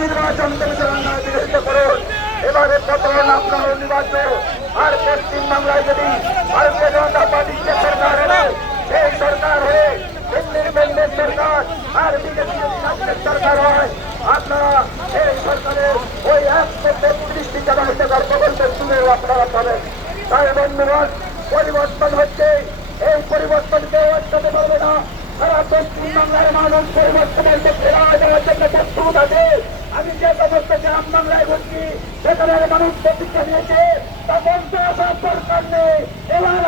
নির্বাচন করুন। এবারে প্রথম আপনার নির্বাচন আর পশ্চিম বাংলায় যদি ভারতীয় জনতা পার্টির যে সরকার এলো সেই সরকার হয়ে দিল্লির বেঙ্গলের সরকার আর বিজেপি সরকার হয়, আপনারা এই সরকারের ওই 133টি জনহিতকর প্রকল্পের শুনেও আপনারা পাবেন। তাই বন্ধুগণ, পরিবর্তন হচ্ছে, এই পরিবর্তন কেউ আটকাতে পারবে না। সারা পশ্চিম বাংলার মানুষ পরিবর্তনের ক্ষেত্রে যাওয়ার জন্য প্রস্তুত আছে। আমি যে সমস্ত গ্রাম বাংলায় ঘুরছি সেখানে মানুষ প্রতিজ্ঞা নিয়েছে, তখন তো সরকার নেই। এবার